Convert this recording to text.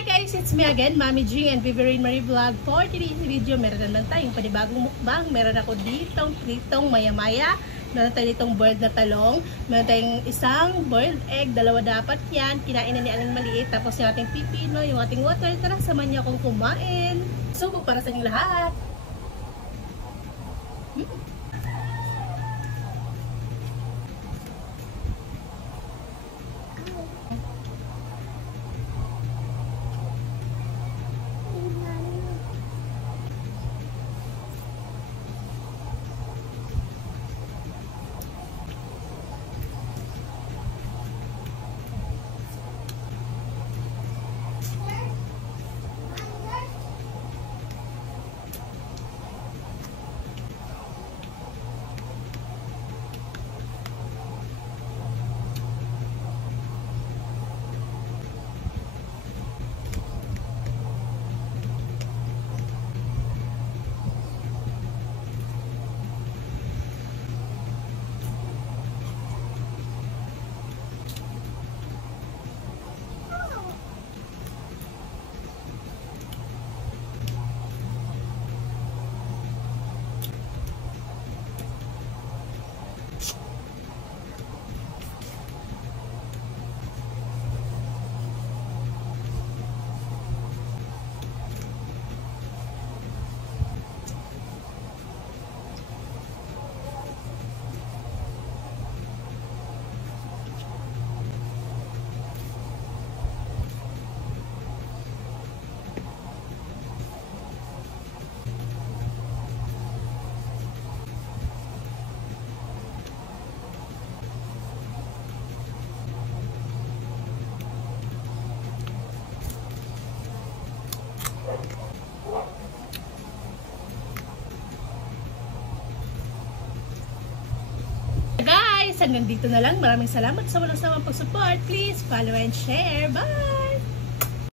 Hi guys, it's me again, Mami G and Viverine Marie Vlog. For today's video, meron naman tayong panibagong mukbang. Meron ako ditong maya-maya. Meron tayo ditong boiled na talong. Meron tayong isang boiled egg. Dalawa dapat yan. Kinain na ni Aling Maliit. Tapos yung ating pipino, yung ating water. Tara, samahan niyo akong kumain. Subok para sa inyong lahat. Guys, hanggang dito na lang. Maraming salamat sa walang sawang pag-support. Please follow and share. Bye!